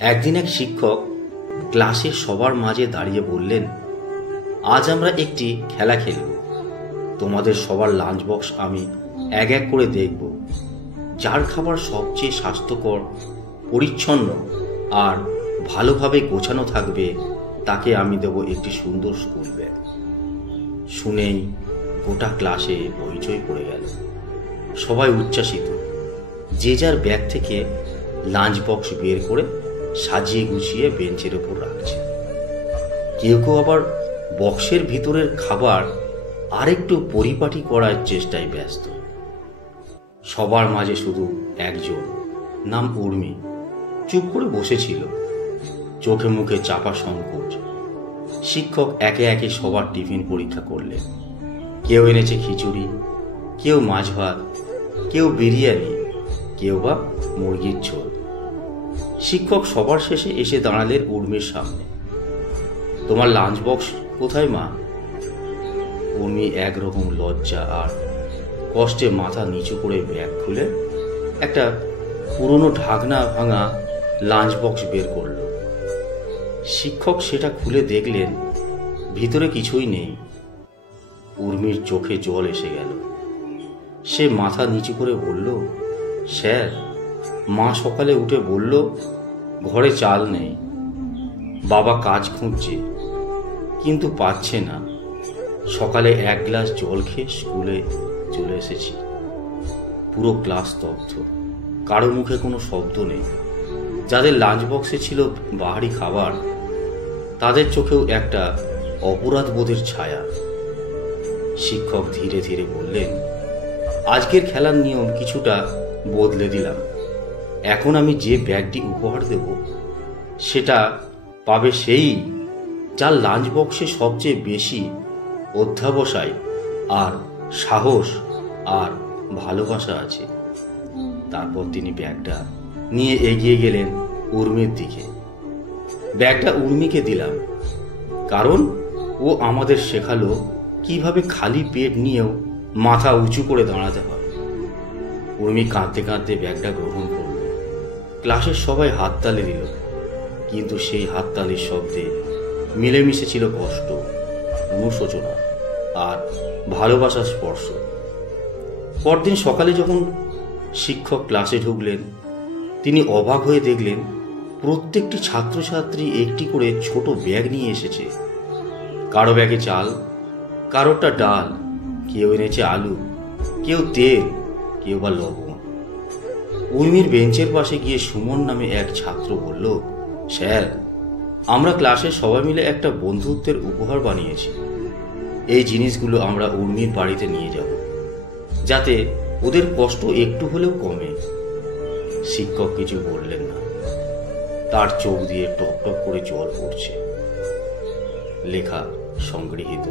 একদিন এক শিক্ষক ক্লাসে সবার মাঝে দাঁড়িয়ে বললেন, আজ আমরা একটি খেলা খেলব। তোমাদের সবার লাঞ্চ বক্স আমি এক এক করে দেখব। যার খাবার সবচেয়ে স্বাস্থ্যকর, পরিচ্ছন্ন আর ভালোভাবে গোছানো থাকবে তাকে আমি দেব একটি সুন্দর স্কুল ব্যাগ। শুনেই গোটা ক্লাসে হইচই পড়ে গেল। সবাই উচ্ছ্বাসিত। যে যার ব্যাগ থেকে লাঞ্চ বক্স বের করে সাজিয়ে গুছিয়ে বেঞ্চের ওপর রাখছে। কেউ কেউ আবার বক্সের ভিতরের খাবার আরেকটু পরিপাটি করার চেষ্টায় ব্যস্ত। সবার মাঝে শুধু একজন, নাম উর্মি, চুপ করে বসেছিল, চোখে মুখে চাপা সংকোচ। শিক্ষক একে একে সবার টিফিন পরীক্ষা করলেন। কেউ এনেছে খিচুড়ি, কেউ মাছ ভাত, কেউ বিরিয়ানি, কেউ বা মুরগির ঝোল। শিক্ষক সবার শেষে এসে দাঁড়ালেন উর্মির সামনে। তোমার লাঞ্চ বক্স কোথায় মা? উর্মি একরকম লজ্জা আর কষ্টে মাথা নিচু করে ব্যাগ খুলে একটা পুরনো ঢাকনা ভাঙা লাঞ্চ বক্স বের করল। শিক্ষক সেটা খুলে দেখলেন ভিতরে কিছুই নেই। উর্মির চোখে জল এসে গেল। সে মাথা নিচু করে বলল, স্যার, মা সকালে উঠে বলল ঘরে চাল নেই। বাবা কাজ খুঁজছে কিন্তু পাচ্ছে না। সকালে এক গ্লাস জল খেয়ে স্কুলে চলে এসেছি। পুরো ক্লাস স্তব্ধ, কারো মুখে কোনো শব্দ নেই। যাদের লাঞ্চ বক্সে ছিল বাহারি খাবার, তাদের চোখেও একটা অপরাধ বোধের ছায়া। শিক্ষক ধীরে ধীরে বললেন, আজকের খেলার নিয়ম কিছুটা বদলে দিলাম। এখন আমি যে ব্যাগটি উপহার দেব সেটা পাবে সেই, যার লাঞ্চ বক্সে সবচেয়ে বেশি অধ্যাবসায় আর সাহস আর ভালোবাসা আছে। তারপর তিনি ব্যাগটা নিয়ে এগিয়ে গেলেন উর্মির দিকে। ব্যাগটা উর্মিকে দিলাম, কারণ ও আমাদের শেখালো কিভাবে খালি পেট নিয়েও মাথা উঁচু করে দাঁড়াতে হয়। উর্মি কাঁদতে কাঁদতে ব্যাগটা গ্রহণ করল। ক্লাসের সবাই হাততালি দিল, কিন্তু সেই হাততালির শব্দে মিলেমিশে ছিল কষ্ট, অনুশোচনা আর ভালোবাসার স্পর্শ। পরদিন সকালে যখন শিক্ষক ক্লাসে ঢুকলেন, তিনি অবাক হয়ে দেখলেন প্রত্যেকটি ছাত্রছাত্রী একটি করে ছোট ব্যাগ নিয়ে এসেছে। কারো ব্যাগে চাল, কারোটা ডাল, কেউ এনেছে আলু, কেউ তেল, কেউ বা লবণ। উর্মির বেঞ্চের পাশে গিয়ে সুমন নামে এক ছাত্র বলল, স্যার, আমরা ক্লাসে সবাই মিলে একটা বন্ধুত্বের উপহার বানিয়েছি। এই জিনিসগুলো আমরা উর্মির বাড়িতে নিয়ে যাব, যাতে ওদের কষ্ট একটু হলেও কমে। শিক্ষক কিছু বললেন না। তার চোখ দিয়ে টপ টপ করে জল পড়ছে। লেখা সংগৃহীত।